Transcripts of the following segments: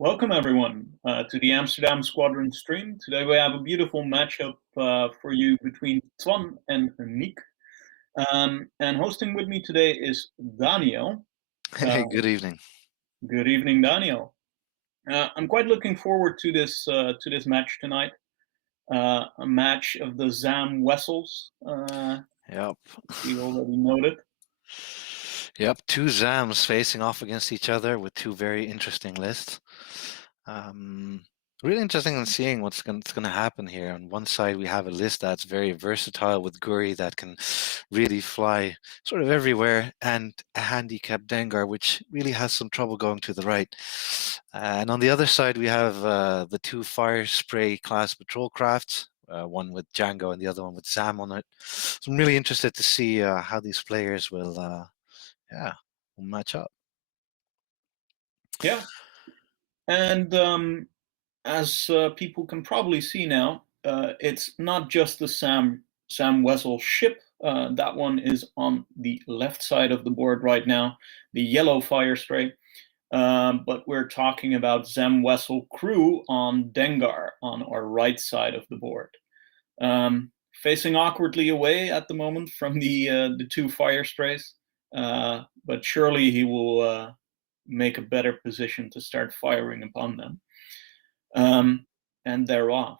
Welcome everyone to the Amsterdam Squadron stream. Today we have a beautiful matchup for you between Twan and Niek. And hosting with me today is Daniel. Uh, Hey, good evening. Good evening, Daniel. I'm quite looking forward to this match tonight. A match of the Zam Wessels. Yep. We already noted. Yep, two Zams facing off against each other with two very interesting lists. Um, Really interesting in seeing what's gonna happen here. On one side, we have a list that's very versatile with Guri that can really fly sort of everywhere, and a handicapped Dengar which really has some trouble going to the right. And on the other side, we have the two fire spray class patrol crafts, one with Django and the other one with Zam on it. So I'm really interested to see how these players yeah, will match up. Yeah, and as people can probably see now, it's not just the Sam Wessel ship. That one is on the left side of the board right now, the yellow fire spray. But we're talking about Zam Wessel crew on Dengar on our right side of the board. Facing awkwardly away at the moment from the two fire sprays, but surely he will make a better position to start firing upon them. And they're off.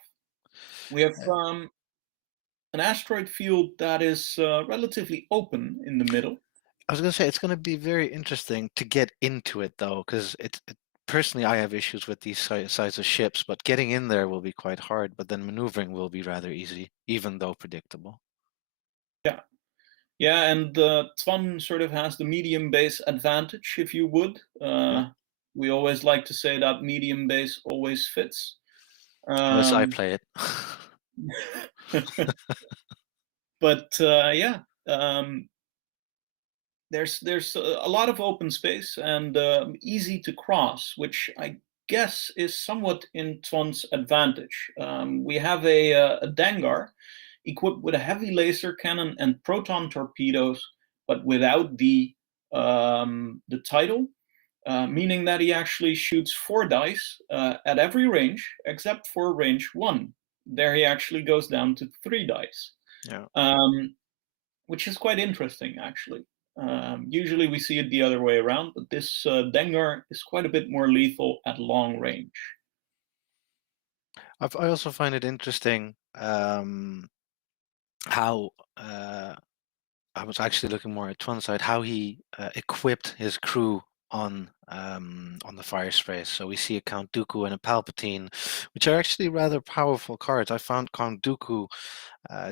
We have an asteroid field that is relatively open in the middle. I was going to say it's going to be very interesting to get into it though, because personally I have issues with these size of ships, but getting in there will be quite hard. But then maneuvering will be rather easy, even though predictable. Yeah, yeah, and Twan sort of has the medium base advantage, if you would. Yeah, We always like to say that medium base always fits. unless I Um, play it. but yeah, there's a lot of open space and easy to cross, which I guess is somewhat in Twan's advantage. We have a Dangar equipped with a heavy laser cannon and proton torpedoes, but without the title, meaning that he actually shoots 4 dice at every range except for range 1. There he actually goes down to 3 dice. Yeah. Um, which is quite interesting, actually. Usually we see it the other way around, but this Dengar is quite a bit more lethal at long range. I also find it interesting how I was actually looking more at one side, how he equipped his crew on the fire sprays. So we see a Count Dooku and a Palpatine, which are actually rather powerful cards. I found Count Dooku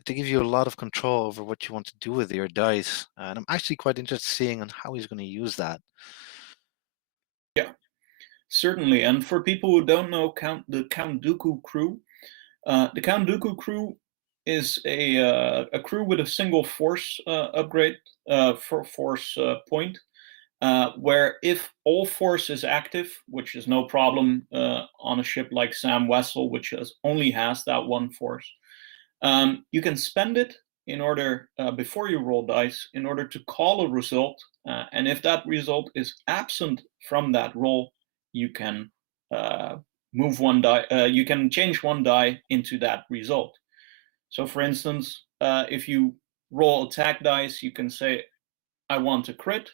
to give you a lot of control over what you want to do with your dice, and I'm actually quite interested in seeing on how he's going to use that. Yeah, certainly. And for people who don't know the Count Dooku crew, the Count Dooku crew is a crew with a single force upgrade for force point. Where if all force is active, which is no problem on a ship like Sam Wessel, which only has that one force, you can spend it in order before you roll dice in order to call a result, and if that result is absent from that roll, you can move one die. You can change one die into that result. So, for instance, if you roll attack dice, you can say, "I want a crit,"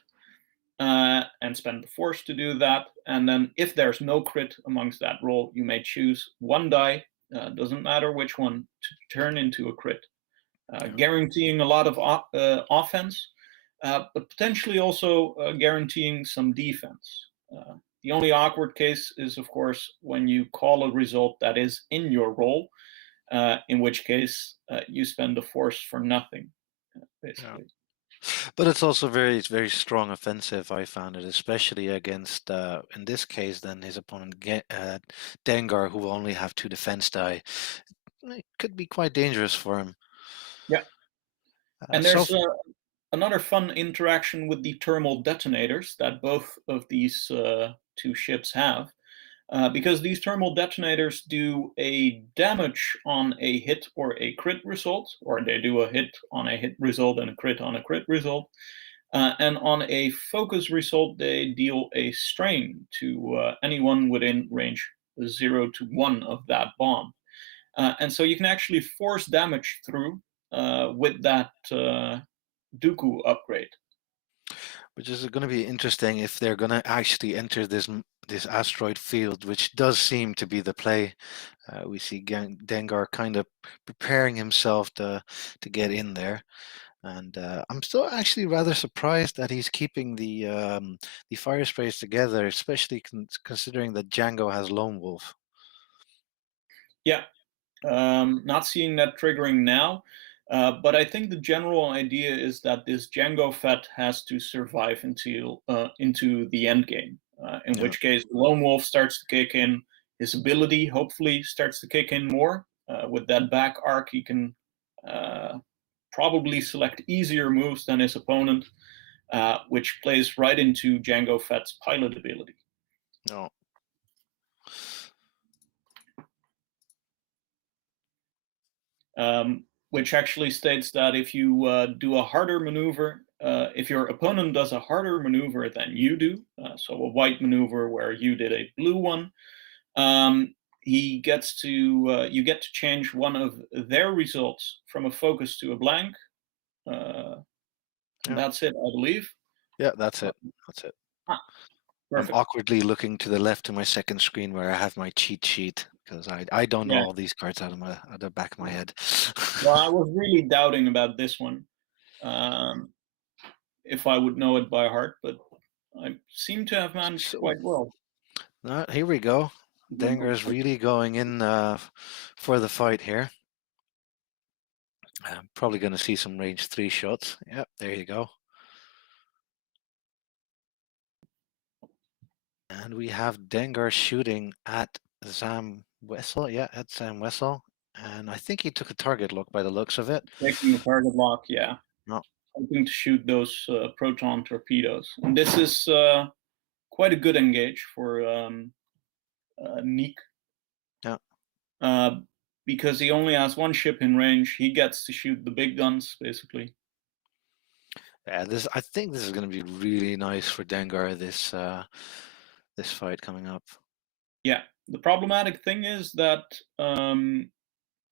and spend the force to do that. And then if there's no crit amongst that roll, you may choose one die, doesn't matter which one, to turn into a crit, Yeah. guaranteeing a lot of offense, but potentially also guaranteeing some defense. The only awkward case is, of course, when you call a result that is in your roll, in which case you spend the force for nothing, Yeah. basically. But it's also it's very strong offensive. I found it, especially against, in this case, then his opponent Dengar, who will only have two defense die. It could be quite dangerous for him. Yeah, Uh, and so there's another fun interaction with the thermal detonators that both of these two ships have. Because these thermal detonators do a damage on a hit or a crit result, or they do a hit on a hit result and a crit on a crit result. And on a focus result, they deal a strain to anyone within range 0 to 1 of that bomb. And so you can actually force damage through with that Dooku upgrade. Which is going to be interesting if they're going to actually enter this asteroid field, which does seem to be the play. We see Dengar kind of preparing himself to get in there, and I'm still actually rather surprised that he's keeping the fire sprays together, especially considering that Django has Lone Wolf. Yeah, not seeing that triggering now, but I think the general idea is that this Django Fett has to survive into the end game. In Yeah. which case, the Lone Wolf starts to kick in. His ability hopefully starts to kick in more. With that back arc, he can probably select easier moves than his opponent, which plays right into Django Fett's pilot ability. No. Which actually states that if you do a harder maneuver, if your opponent does a harder maneuver than you do, so a white maneuver where you did a blue one, he gets to you get to change one of their results from a focus to a blank. Yeah. That's it, I believe. Yeah, that's it. That's it. I'm Perfect. awkwardly looking to the left to my second screen where I have my cheat sheet because I don't know Yeah. all these cards out of the back of my head. Well, I was really doubting about this one, if I would know it by heart, but I seem to have managed So quite well. here we go. Dengar is really going in for the fight here. I'm probably going to see some range 3 shots. Yep, there you go. And we have Dengar shooting at Zam Wessel. Yeah, at Sam Wessel. And I think he took a target lock by the looks of it. Taking the target lock, yeah. No. Hoping to shoot those proton torpedoes. And this is quite a good engage for Niek. Yeah. Because he only has one ship in range, he gets to shoot the big guns, basically. Yeah, I think this is going to be really nice for Dengar, this fight coming up. Yeah. The problematic thing is that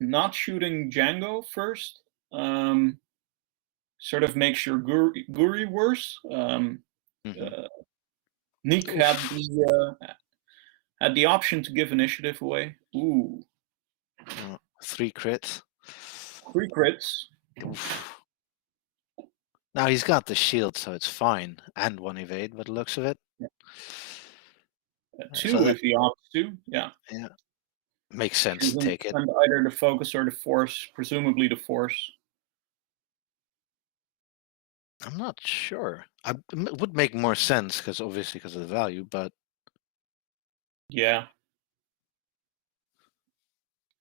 not shooting Django first sort of makes your Guri worse. Niek had the option to give initiative away. Ooh. 3 crits. 3 crits. Oof. Now he's got the shield, so it's fine, and 1 evade by the looks of it. Yeah. 2 so if he opts to. Yeah. Yeah, makes sense. Take it. And either the focus or the force, presumably the force. I'm not sure. It would make more sense because obviously because of the value, but Yeah.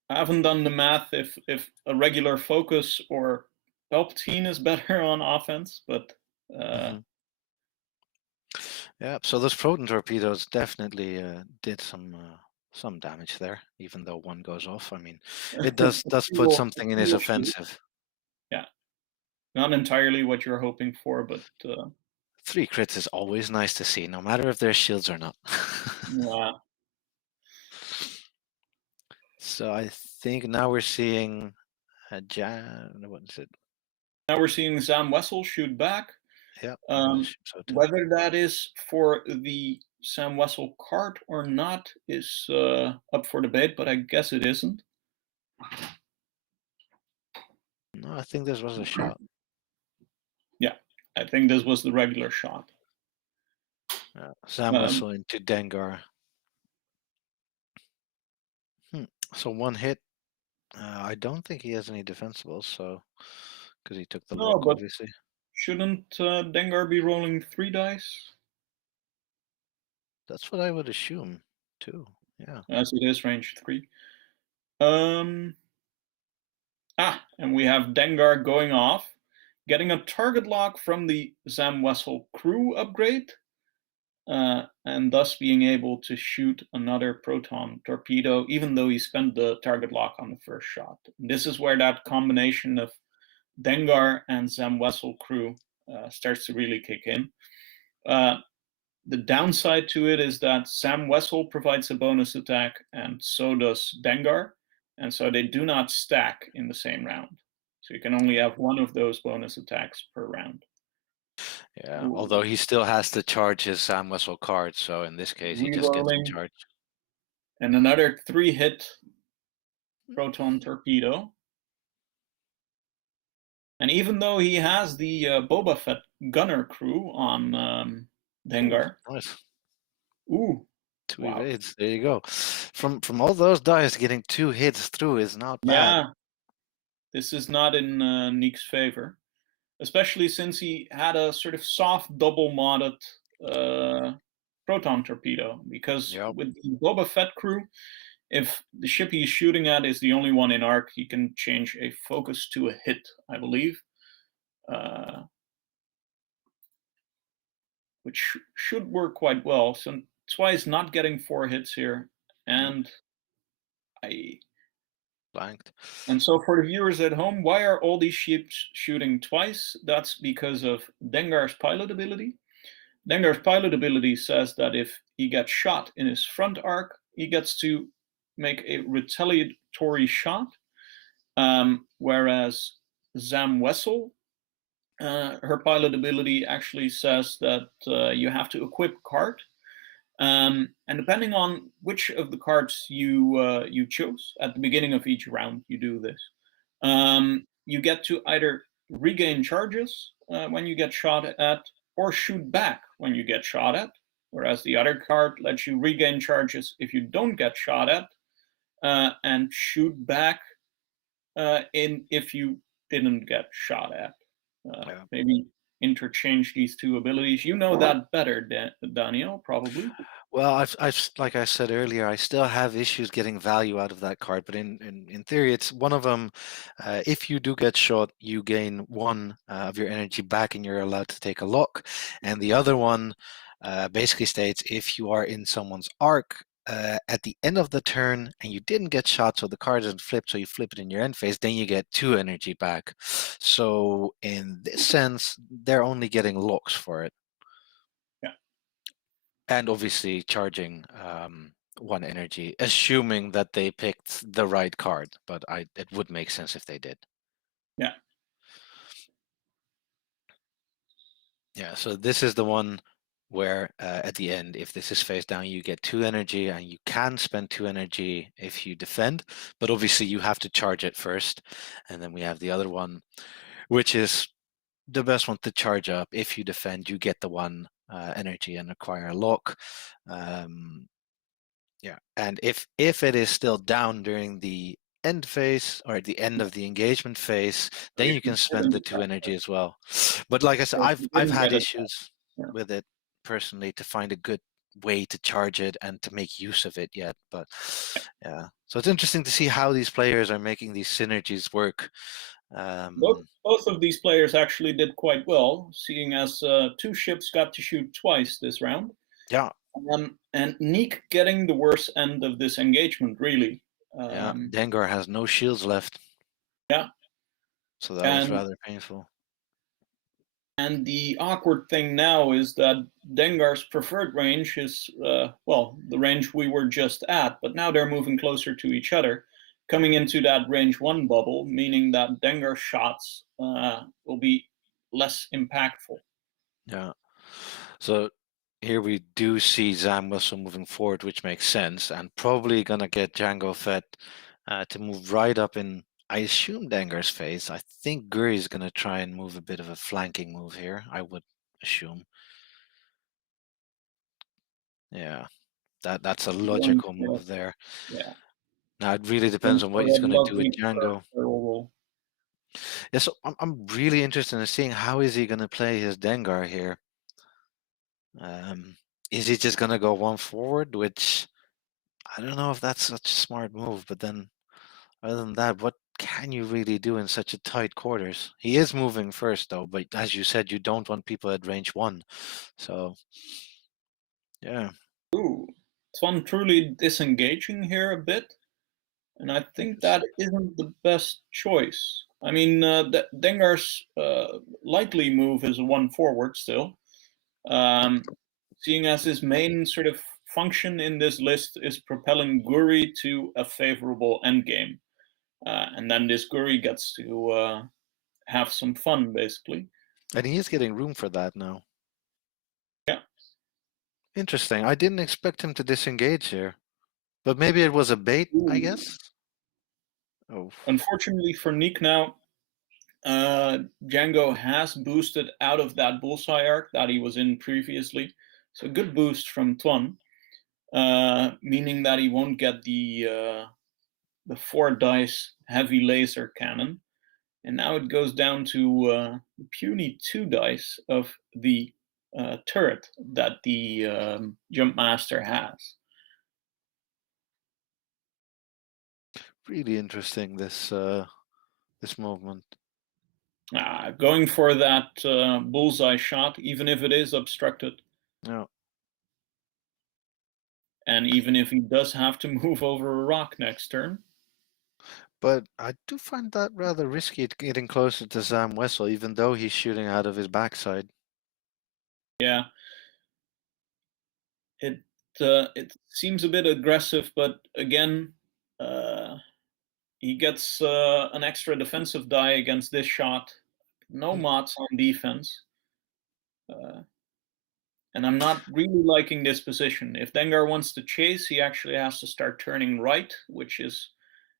I haven't done the math if a regular focus or Palpatine is better on offense, but yeah. So those proton torpedoes definitely did some damage there, even though 1 goes off. I mean, it does put something in his offensive. Yeah, not entirely what you're hoping for, but 3 crits is always nice to see, no matter if there's shields or not. yeah. So I think now we're seeing what is it? Now we're seeing Zam Wessel shoot back. Yeah. Whether that is for the Sam Wessel card or not is up for debate, but I guess it isn't. No, I think this was a shot. Yeah, I think this was the regular shot. Sam Wessel into Dengar. So 1 hit. I don't think he has any defensibles, so because he took the lock, obviously. Shouldn't Dengar be rolling 3 dice? That's what I would assume too. Yeah. As it is range 3. And we have Dengar going off, getting a target lock from the Zam Wessel crew upgrade, and thus being able to shoot another proton torpedo, even though he spent the target lock on the first shot. And this is where that combination of Dengar and Zam Wessel crew starts to really kick in. Uh, the downside to it is that Sam Wessel provides a bonus attack, and so does Dengar, and so they do not stack in the same round. So you can only have one of those bonus attacks per round. Yeah, although Ooh, he still has to charge his Sam Wessel card, so in this case, he just gets to rerolling, charge. and another 3-hit proton torpedo. And even though he has the Boba Fett gunner crew on Ooh, Dengar, nice. ooh, Two wow, evades. There you go. From all those dice, getting 2 hits through is not bad. yeah, this is not in Niek's favor, especially since he had a sort of soft double modded uh, proton torpedo. Because Yep. with the Boba Fett crew, if the ship he's shooting at is the only one in arc, he can change a focus to a hit, I believe, uh, which should work quite well. So Twice not getting 4 hits here, Yep. and I Blanked. and so for the viewers at home, why are all these ships shooting twice? That's because of Dengar's pilot ability. Dengar's pilot ability says that if he gets shot in his front arc, he gets to make a retaliatory shot. Whereas Zam Wessel, her pilot ability actually says that you have to equip card. And depending on which of the cards you chose at the beginning of each round, you do this. You get to either regain charges when you get shot at, or shoot back when you get shot at. Whereas the other card lets you regain charges if you don't get shot at, and shoot back in if you didn't get shot at. Yeah. Maybe interchange these two abilities. You know that better, Daniel, probably. Well, like I said earlier, I still have issues getting value out of that card, but in theory, it's one of them. If you do get shot, you gain one of your energy back, and you're allowed to take a lock. And the other one basically states if you are in someone's arc at the end of the turn and you didn't get shot, so the card isn't flipped, so you flip it in your end phase, then you get 2 energy back. So in this sense, they're only getting locks for it. Yeah, And obviously charging 1 energy, assuming that they picked the right card. But it would make sense if they did. yeah, Yeah, so this is the one where at the end, if this is face down, you get 2 energy, and you can spend 2 energy if you defend. But obviously you have to charge it first. And then we have the other one, which is the best one to charge up. If you defend, you get the 1 energy and acquire a lock. Yeah, and if it is still down during the end phase or at the end yeah. of the engagement phase, So then if you you can spend the didn't, 2 energy as well. But like I said, if I've you I've didn't had get it, issues yeah. with it personally to find a good way to charge it and to make use of it yet. But yeah, so it's interesting to see how these players are making these synergies work. Both Um, both of these players actually did quite well, seeing as 2 ships got to shoot twice this round. yeah, And Niek getting the worst end of this engagement, really. yeah. Um, Dengar has no shields left, yeah, so that was and rather painful. and the awkward thing now is that Dengar's preferred range is well, the range we were just at, but now they're moving closer to each other, coming into that range 1 bubble, meaning that Dengar's shots will be less impactful. Yeah. So here we do see Zam Wessel moving forward, which makes sense, and probably gonna get Django Fett to move right up in. I assume Dengar's phase. I think Guri's gonna try and move a bit of a flanking move here. I would assume. Yeah, that's a Going logical for, move there. yeah, Now it really depends going on for what he's that gonna do with lovely Django. barrel roll. Yeah, so I'm really interested in seeing how is he gonna play his Dengar here. Um, is he just gonna go one forward, which I don't know if that's such a smart move, but then other than that, what can you really do in such a tight quarters? He is moving first though, but as you said, you don't want people at range 1. So yeah. Ooh, Twan truly disengaging here a bit, and I think Yes. that isn't the best choice. I mean, Dengar's likely move is a one forward still, seeing as his main sort of function in this list is propelling Guri to a favorable endgame. And then this Guri gets to have some fun, basically. And he is getting room for that now. Yeah. Interesting. I didn't expect him to disengage here. But maybe it was a bait, I Ooh. guess? Oh. Unfortunately for Niek now, Django has boosted out of that bullseye arc that he was in previously. So good boost from Twan, meaning that he won't get the 4 dice heavy laser cannon. And now it goes down to the puny 2 dice of the turret that the Jump Master has. Really interesting, this movement. Going for that bullseye shot, even if it is obstructed, Yeah. and even if he does have to move over a rock next turn. But I do find that rather risky getting closer to Sam Wessel, even though he's shooting out of his backside. Yeah, it seems a bit aggressive, but again, he gets an extra defensive die against this shot. No mods on defense. And I'm not really liking this position. If Dengar wants to chase, he actually has to start turning right, which is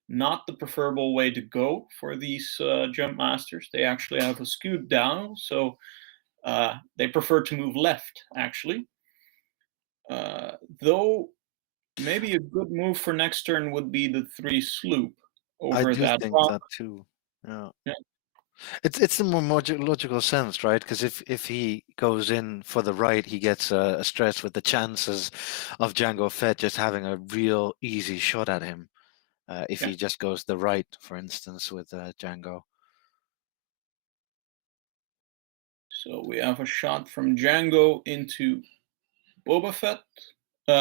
not the preferable way to go for these jump masters. They actually have a skewed down, so they prefer to move left, actually. Though maybe a good move for next turn would be the 3 sloop I over do that think rock. that too. Yeah. Yeah, It's the more logical sense, right? Because if he goes in for the right, he gets a stretch with the chances of Django Fett just having a real easy shot at him. If yeah. he just goes the right, for instance, with Django. So we have a shot from Django into Boba Fett.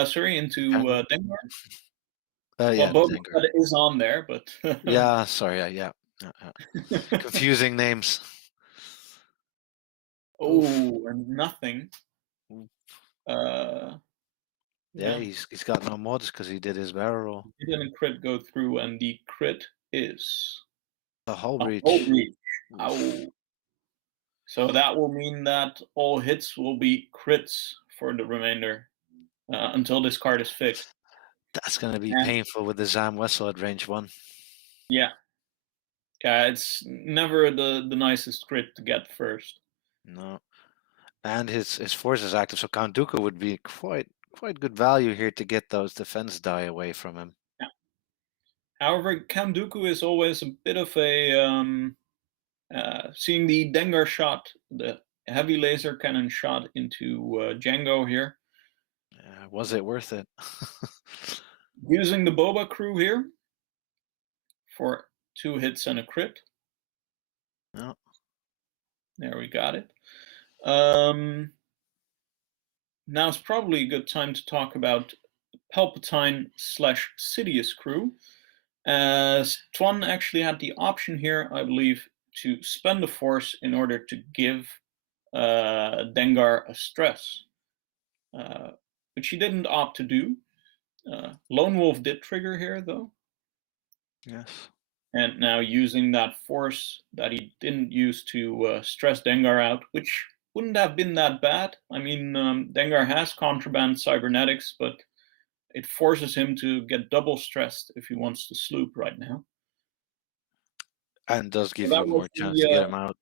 Sorry, into Django? Dengar. Well, Yeah, Boba Django. Fett is on there, but Yeah, sorry, yeah. Confusing names. Oof. oh, and nothing. Uh, Yeah, yeah, he's got no mods because he did his barrel roll. didn't crit go through, and the crit is A whole a whole breach. reach. Oof. Ow. So that will mean that all hits will be crits for the remainder until this card is fixed. That's going to be And painful with the Zam Wessel at range 1. yeah, yeah, it's never the nicest crit to get first. No. And his force is active, so Count Dooku would be quite good value here to get those defense die away from him. Yeah. However, Count Dooku is always a bit of a seeing the Dengar shot, the heavy laser cannon shot into Django here. Was it worth it? Using the Boba crew here for 2 hits and a crit. No. There we got it. Now it's probably a good time to talk about Palpatine slash Sidious crew, as Twan actually had the option here, I believe, to spend the Force in order to give Dengar a stress, which he didn't opt to do. Lone Wolf did trigger here, though. Yes. And now using that force that he didn't use to stress Dengar out, which wouldn't have been that bad. I mean, Dengar has contraband cybernetics, but it forces him to get double stressed if he wants to sloop right now. And does So give that you was more chance to get the him out.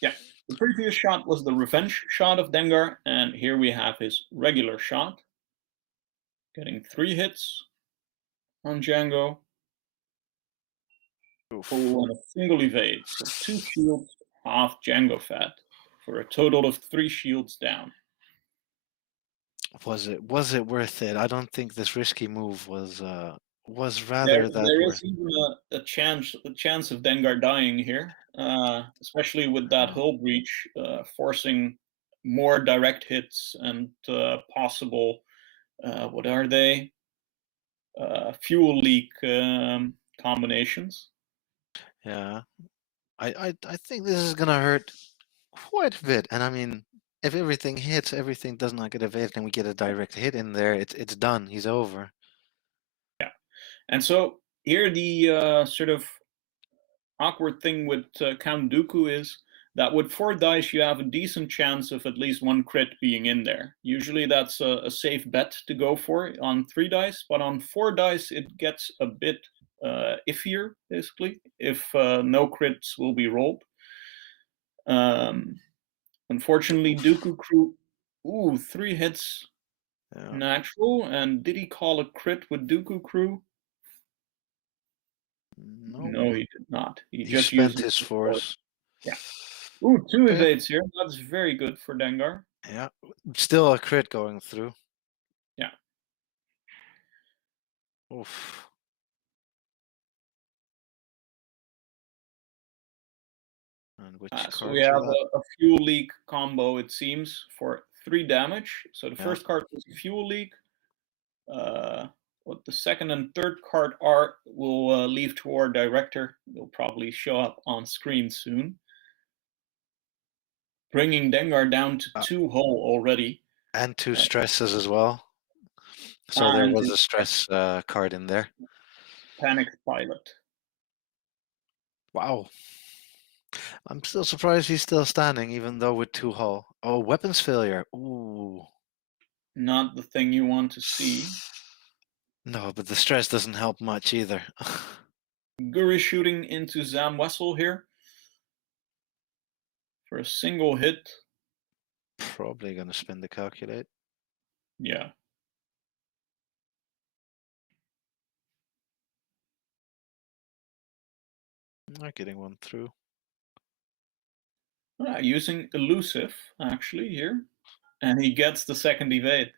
yeah. The previous shot was the revenge shot of Dengar, and here we have his regular shot, getting 3 hits on Django. Oof. Oh, and a single evade. So 2 shields off Django Fat for a total of 3 shields down. Was it worth it? I don't think this risky move was There, rather that there is worth. even a chance of Dengar dying here, especially with that Oh, hull breach forcing more direct hits and possible what are they fuel leak combinations. yeah. I think this is gonna hurt quite a bit. And I mean, if everything hits, everything does not get evaded, and we get a direct hit in there, it's done. He's over. Yeah. And so here the sort of awkward thing with Count Dooku is that with 4 dice you have a decent chance of at least one crit being in there. Usually that's a safe bet to go for on 3 dice, but on 4 dice it gets a bit iffier, basically, if no crits will be rolled. Um, Unfortunately, Dooku Crew, 3 hits Yeah. natural, and did he call a crit with Dooku Crew? No, No, he did not. He he just spent used his it for, force. yeah. Ooh, 2 Okay. evades here. That's very good for Dengar. Yeah. Still a crit going through. Yeah. Oof. And which So we cards are have that? a fuel leak combo, it seems, for 3 damage. So the Yeah. first card was a fuel leak. What the second and third card are will leave to our director. They'll probably show up on screen soon, bringing Dengar down to Uh, 2 hull already. and two Uh, stresses as well. So there and was his a stress card in there. panicked pilot. Wow. I'm still surprised he's still standing, even though with two hull. Oh, weapons failure. Ooh. Not the thing you want to see. No, but the stress doesn't help much either. Guri shooting into Zam Wessel here for a single hit. Probably gonna spin the calculate. Yeah. Not getting one through. Using elusive, actually, here. And he gets the second evade.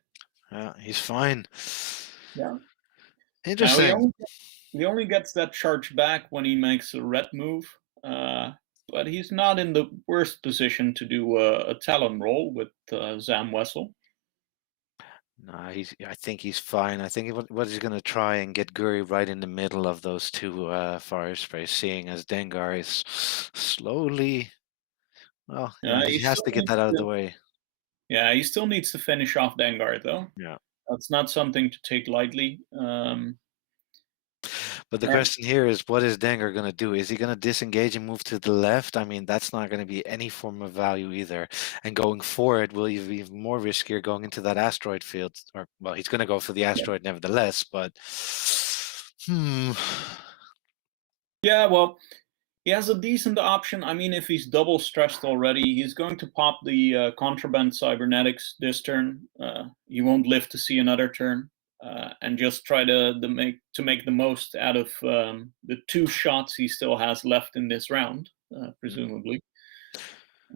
Yeah, he's fine. Yeah. Now Interesting. he only gets that charge back when he makes a red move. But he's not in the worst position to do a Talon roll with Zam Wessel. Nah, I think he's fine. I think what he's gonna try and get Guri right in the middle of those two fire sprays, seeing as Dengar is slowly. Well, yeah, he He has still to get needs that out of the to, way. yeah, he still needs to finish off Dengar though. Yeah. That's not something to take lightly. But the And question here is, what is Dengar going to do? Is he going to disengage and move to the left? I mean, that's not going to be any form of value either. And going forward, will you be even more riskier going into that asteroid field? Or, well, he's going to go for the yeah. asteroid nevertheless, but hmm. Yeah, well, he has a decent option. I mean, if he's double stressed already, he's going to pop the contraband cybernetics this turn. He won't live to see another turn, and just try to make the most out of the 2 shots he still has left in this round, Mm. presumably.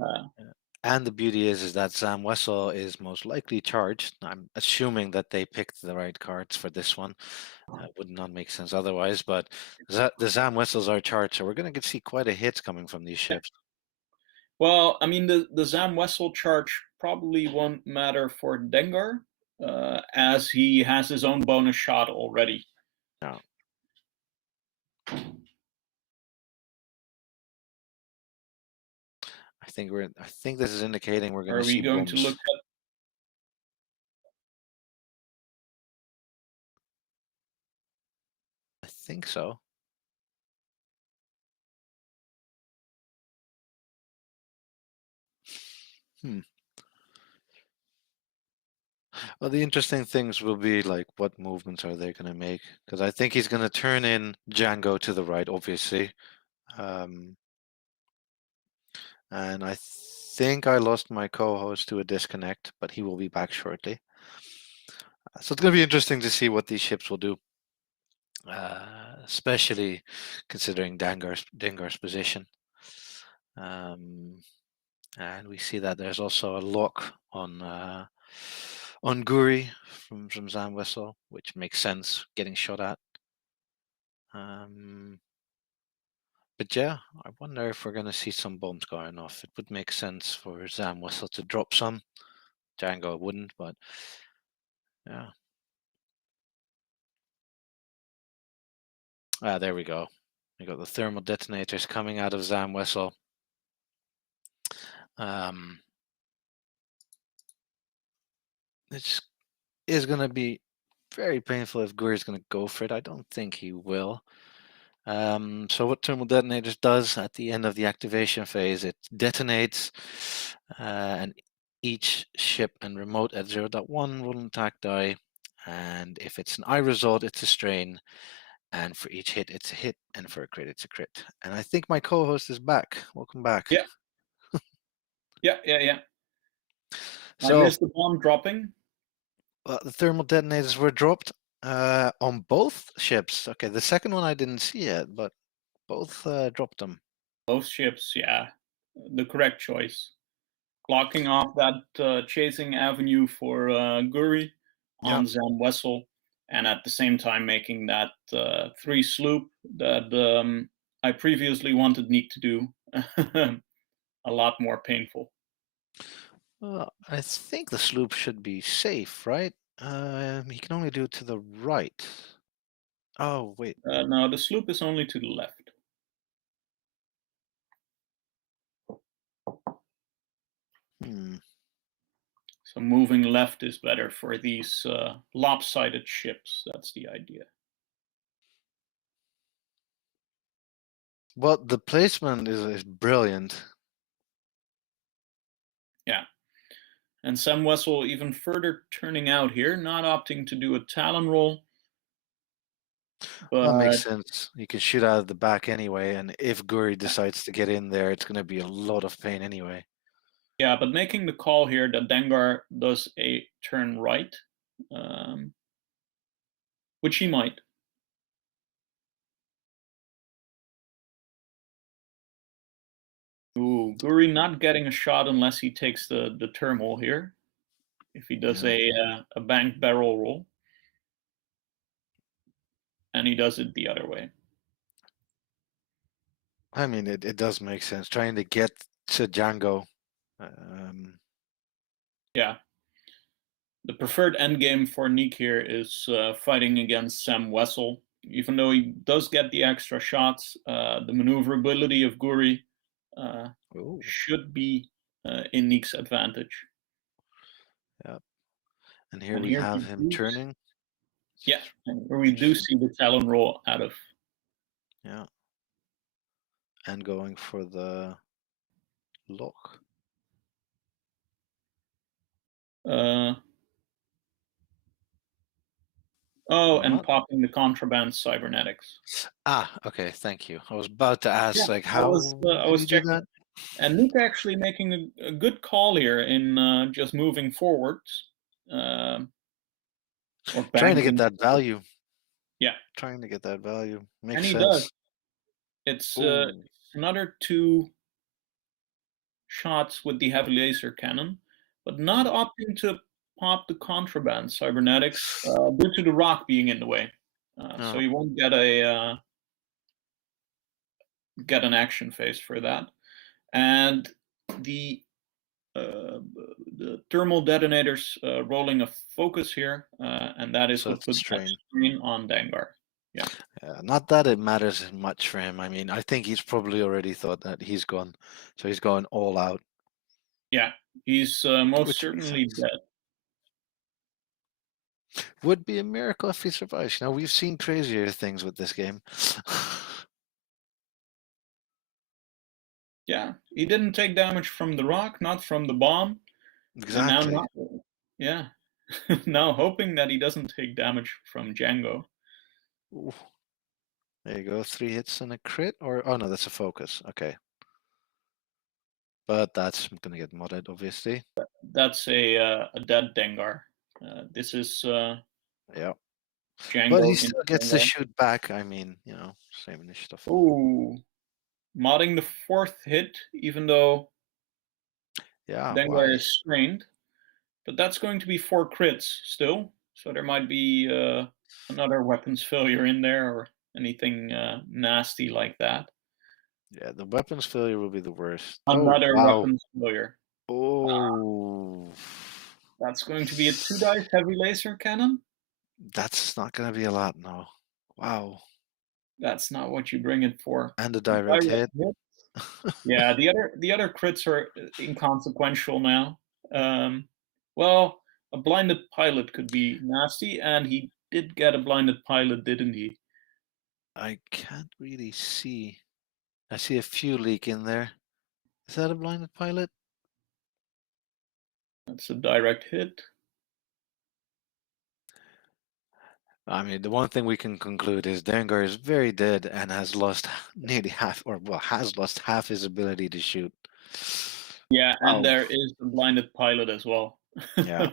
Uh, Yeah. And the beauty is that Sam Wessel is most likely charged. I'm assuming that they picked the right cards for this one. Would not make sense otherwise, but the Sam Wessels are charged, so we're going to see quite a hit coming from these yeah. ships. Well, I mean, the Zam Wessel charge probably won't matter for Dengar, as he has his own bonus shot already. Now, I think this is indicating we're going to Are we see going to look bumps. at? I think so. Hmm. Well, the interesting things will be like what movements are they going to make? Because I think he's going to turn in Django to the right, obviously. Um, and I think I lost my co-host to a disconnect, but he will be back shortly. So it's going to be interesting to see what these ships will do, especially considering Dengar's position. Um, and we see that there's also a lock on Guri from Zam Wessel, which makes sense, getting shot at. But yeah, I wonder if we're going to see some bombs going off. It would make sense for Zam Wessel to drop some. Django wouldn't, but yeah. Ah, there we go. We got the thermal detonators coming out of Zam Wessel. It is going to be very painful if Guri's going to go for it. I don't think he will. So what thermal detonators does at the end of the activation phase, it detonates, and each ship and remote at 0.1 roll an attack die. And if it's an I result, it's a strain. And for each hit, it's a hit. And for a crit, it's a crit. And I think my co-host is back. Welcome back. Yeah. Yeah. I So missed the bomb dropping. the thermal detonators were dropped on both ships. Okay, the second one I didn't see yet, but both dropped them. Both ships, yeah. The correct choice. Blocking off that chasing avenue for Guri on Zam Wessel, and at the same time making that 3 sloop that I previously wanted Niek to do a lot more painful. I think the sloop should be safe, right? He can only do it to the right. Oh, wait. No, the sloop is only to the left. So moving left is better for these lopsided ships. That's the idea. Well, the placement is brilliant. Yeah. And Sam Wessel even further turning out here, not opting to do a Talon roll. But That makes sense. You can shoot out of the back anyway, and if Guri decides to get in there, it's going to be a lot of pain anyway. yeah, but making the call here that Dengar does a turn right, which he might. Ooh, Guri not getting a shot unless he takes the thermal here. If he does a bank barrel roll. And he does it the other way. I mean, it does make sense. Trying to get to Django. Yeah. The preferred endgame for Niek here is fighting against Sam Wessel. Even though he does get the extra shots, the maneuverability of Guri should be in Niek's advantage. Yep. And here we have him turning. Yeah, and we do see the Talon roll out of. Yeah. And going for the lock. And popping the contraband cybernetics. Ah, okay, thank you. I was about to ask, Yeah, like, how I was did you do checking. that? And Niek actually making a good call here in just moving forwards. Or Trying to get banking. that value. Yeah. Trying to get that value. Makes And he sense. does. It's another 2 shots with the heavy laser cannon, but not opting to pop the contraband cybernetics due to the rock being in the way. So you won't get an action phase for that. And the thermal detonators rolling a focus here, and that is So what it's a puts that strain. strain on Dengar. Yeah. Not that it matters much for him. I mean, I think he's probably already thought that he's gone. So he's going all out. Yeah, he's most Which makes certainly sense. dead. Would be a miracle if he survives. You know, we've seen crazier things with this game. Yeah, he didn't take damage from the rock, not from the bomb. Exactly. And now now hoping that he doesn't take damage from Django. Ooh. There you go. 3 hits and a crit, or oh no, that's a focus. Okay. But that's going to get modded, obviously. That's a dead Dengar. This is Yeah. Django. But he still gets to shoot back. I mean, you know, same initiative. Ooh, modding the 4th hit, even though Dengar is strained. But that's going to be 4 crits still. So there might be another weapons failure in there or anything nasty like that. Yeah, the weapons failure will be the worst. Another weapons failure. Oh. That's going to be a 2 dice heavy laser cannon. That's not going to be a lot, no. Wow. That's not what you bring it for. And a direct Direct hit. hit. Yeah, the other crits are inconsequential now. Um, well, a blinded pilot could be nasty, and he did get a blinded pilot, didn't he? I can't really see. I see a few leak in there. Is that a blinded pilot? That's a direct hit. I mean, the one thing we can conclude is Dengar is very dead and has lost nearly half, or well, has lost half his ability to shoot. Yeah, and Oh, there is a blinded pilot as well. yeah.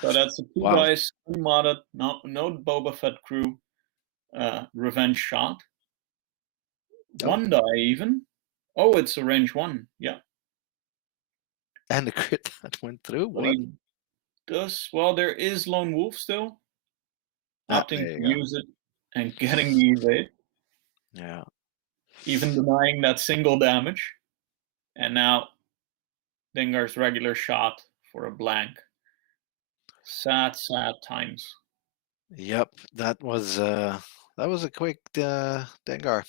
So that's a two Wow. dice, unmodded, no Boba Fett crew, revenge shot. Oh, One die even. Oh, it's a range one. Yeah, and the crit that went through. but What? he does well. There is Lone Wolf still Ah, opting there to you go. use it and getting the evade, Yeah. even denying that single damage. And now Dengar's regular shot for a blank. Sad, sad times. Yep. That was a quick Dengar.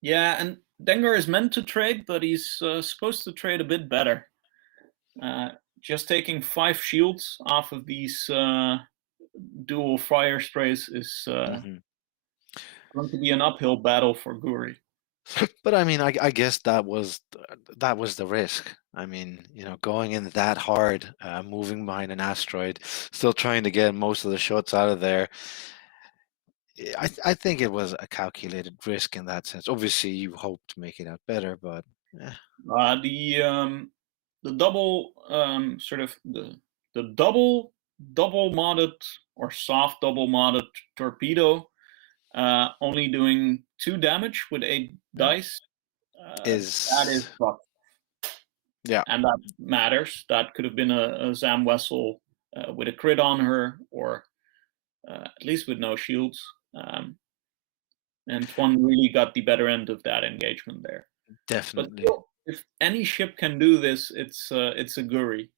Yeah, and Dengar is meant to trade, but he's supposed to trade a bit better. Uh, just taking 5 shields off of these dual fire sprays is hmm going to be an uphill battle for Guri. But I mean, I guess that was the risk. I mean, going in that hard, moving behind an asteroid, still trying to get most of the shots out of there. I think it was a calculated risk in that sense. Obviously, you hope to make it out better, but eh, Uh, the um, the double sort of the double modded or soft double modded torpedo, only doing 2 damage with 8 dice. That is is rough, yeah, and that matters. That could have been a Zam Wessel with a crit on her, or at least with no shields. Um, and Twan really got the better end of that engagement there. But definitely. still, if any ship can do this, it's a Guri.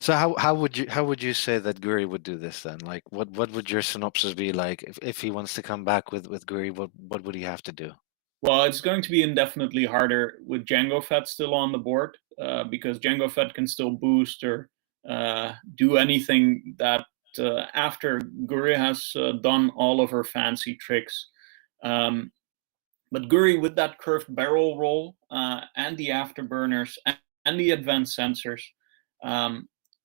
So how would you say that Guri would do this then? Like, what would your synopsis be like if he wants to come back with Guri? What would he have to do? Well, it's going to be indefinitely harder with Django Fett still on the board, because Django Fett can still boost or do anything that after Guri has done all of her fancy tricks. Um, but Guri, with that curved barrel roll and the afterburners and the advanced sensors,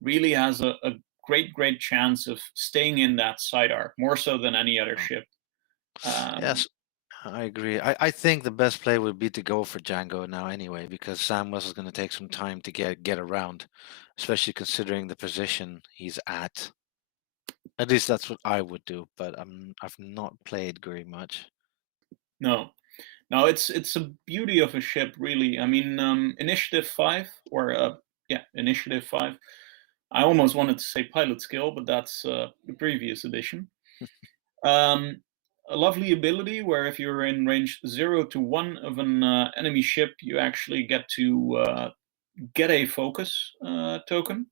really has a great chance of staying in that side arc more so than any other Oh. ship. Um, Yes, I agree. I think the best play would be to go for Django now anyway, because Sam Wessel's going to take some time to get around, especially considering the position he's at. At least that's what I would do, but I've not played Guri much. no, no, it's a beauty of a ship, really. I mean, Initiative 5, or yeah, Initiative 5. I almost wanted to say pilot skill, but that's the previous edition. Um, a lovely ability where if you're in range 0 to 1 of an enemy ship, you actually get to get a focus token,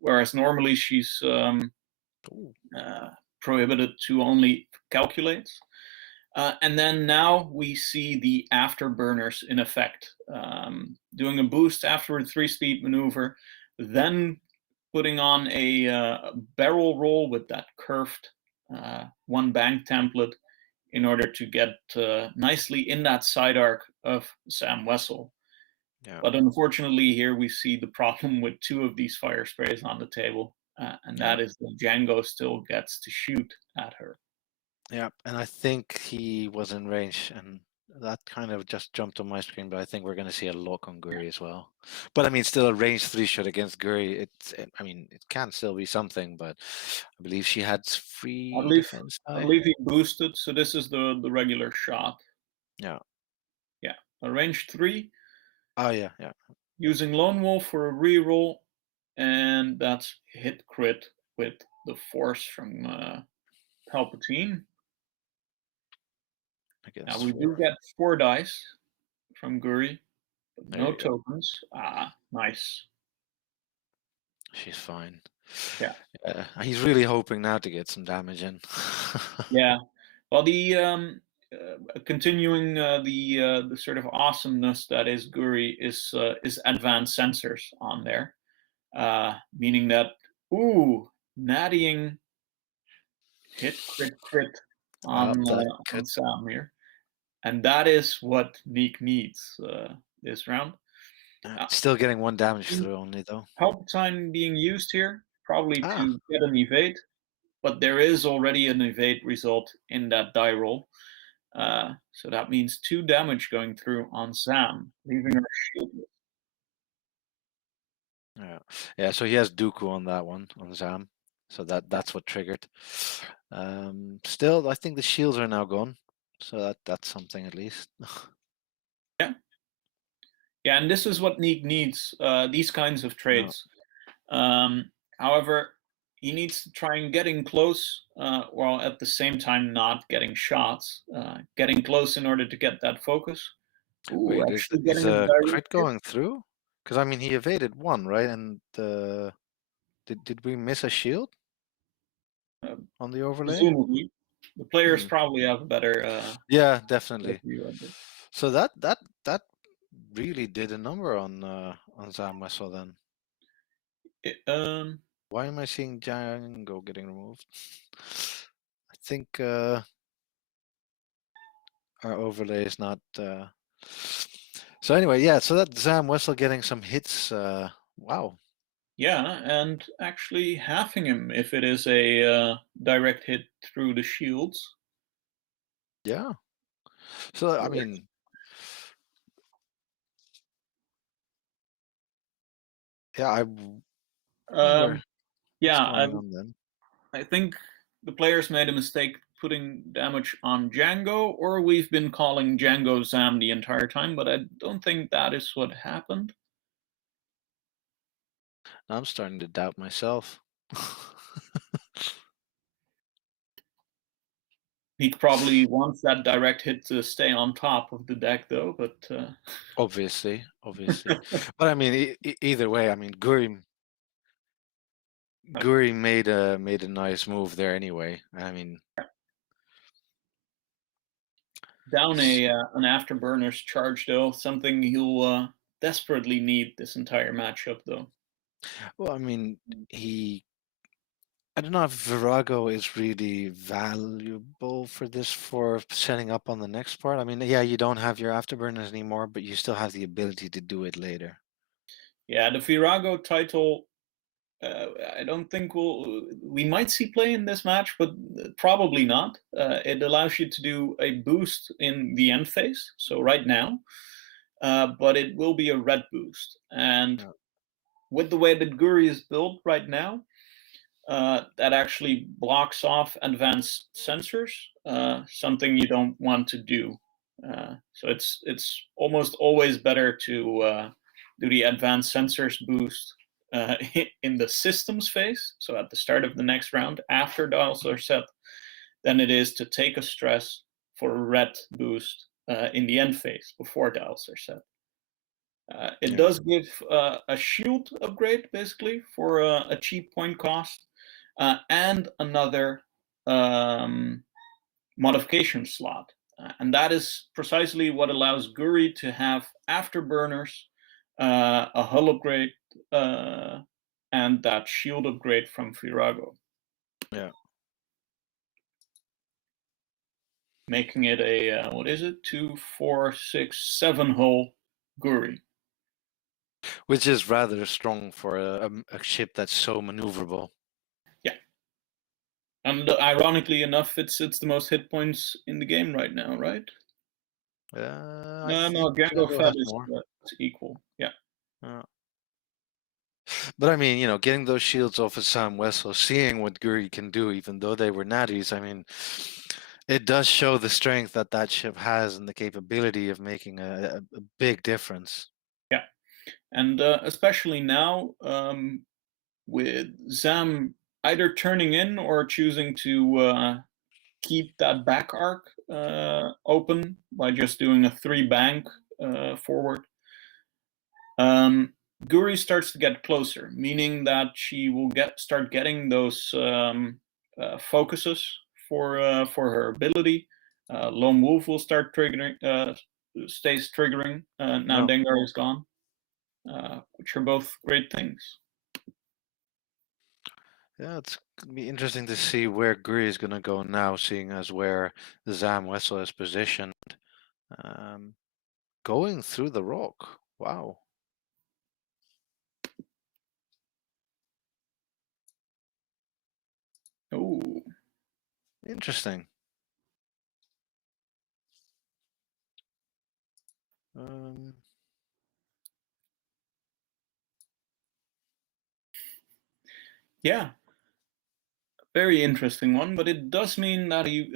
whereas normally she's Ooh, uh, prohibited to only calculate. And then now we see the afterburners in effect, doing a boost after a 3-speed maneuver, then putting on a barrel roll with that curved one bank template in order to get nicely in that side arc of Sam Wessel. yeah, But unfortunately, here we see the problem with 2 of these fire sprays on the table, and yeah, that is that Django still gets to shoot at her. yeah. And I think he was in range, and that kind of just jumped on my screen. But I think we're going to see a lock on Guri as well. But I mean, still a range 3 shot against Guri. I mean, it can still be something, but I believe she had I free believe defense I die. believe he boosted, so this is the regular shot. Yeah. Yeah, a range 3 Oh yeah, yeah. using Lone Wolf for a reroll, and that's hit crit with the Force from Palpatine. Now Against we do 4. get 4 dice from Guri, but There no you go. tokens. Ah, nice. She's fine. Yeah, He's really hoping now to get some damage in. yeah. Well, continuing the sort of awesomeness that is Guri is advanced sensors on there, meaning that nattying hit crit crit That on could Sam here, and that is what Niek needs this round. still getting one damage through only though. Palpatine being used here probably Ah, to get an evade, but there is already an evade result in that die roll. So that means 2 damage going through on Sam, leaving her shieldless. yeah, yeah. So he has Dooku on that one on Zam, so that's what triggered. Still, I think the shields are now gone, so that's something at least. Yeah, yeah, and this is what Neek needs. These kinds of No, trades. However, he needs to try and getting close, while at the same time not getting shots. Getting close in order to get that focus. Ooh, wait, actually is getting a a direct crit hit. going through? Because I mean, he evaded one, right? And did we miss a shield Uh, on the overlay? Presumably, the players Hmm. probably have a better Yeah, better definitely. view of this. So that really did a number on Zam Wessel then. It, Why am I seeing Django getting removed? I think our overlay is not. So anyway, yeah. So that Zam Wessel getting some hits. Wow. Yeah, and actually halving him if it is a direct hit through the shields. Yeah. So I mean, yeah. Wonder Um, what's yeah, going on then. I think the players made a mistake putting damage on Django, or we've been calling Django Zam the entire time, but I don't think that is what happened. I'm starting to doubt myself. He probably wants that direct hit to stay on top of the deck, though. But Obviously. But I mean, either way, I mean, Guri made a nice move there anyway. I mean, down a an afterburner's charge, though, something he'll desperately need this entire matchup, though. well, I mean, he. I don't know if Virago is really valuable for this for setting up on the next part. I mean, yeah, you don't have your afterburners anymore, but you still have the ability to do it later. Yeah, the Virago title. I don't think we might see play in this match, but probably not. It allows you to do a boost in the end phase, so right now, but it will be a red boost. And Yeah. with the way that Guri is built right now, that actually blocks off advanced sensors, something you don't want to do. So it's almost always better to do the advanced sensors boost in the systems phase, so at the start of the next round after dials are set, than it is to take a stress for a red boost in the end phase before dials are set. It Yeah. does give a shield upgrade basically for a cheap point cost, and another modification slot. And that is precisely what allows Guri to have afterburners, a hull upgrade, and that shield upgrade from Virago, Yeah. making it a what is it? 2, 4, 6, 7 hull Guri. Which is rather strong for a ship that's so maneuverable. Yeah. And ironically enough, it's the most hit points in the game right now, right? I No, think Django Django Fett has more. is equal. Yeah. Uh, but I mean, getting those shields off of Sam Wessel, seeing what Guri can do, even though they were natties, I mean, it does show the strength that that ship has and the capability of making a big difference. Yeah. And especially now, with Zam either turning in or choosing to keep that back arc open by just doing a 3 bank forward. Guri starts to get closer, meaning that she will start getting those focuses for her ability. Lone Wolf will start triggering, stays triggering. Now Yeah. Dengar is gone, which are both great things. Yeah, it's gonna be interesting to see where Guri is gonna go now, seeing as where the Zam Wessel is positioned. Um, Going through the rock. Wow. Oh, Interesting. Um, yeah, very interesting one. But it does mean that he.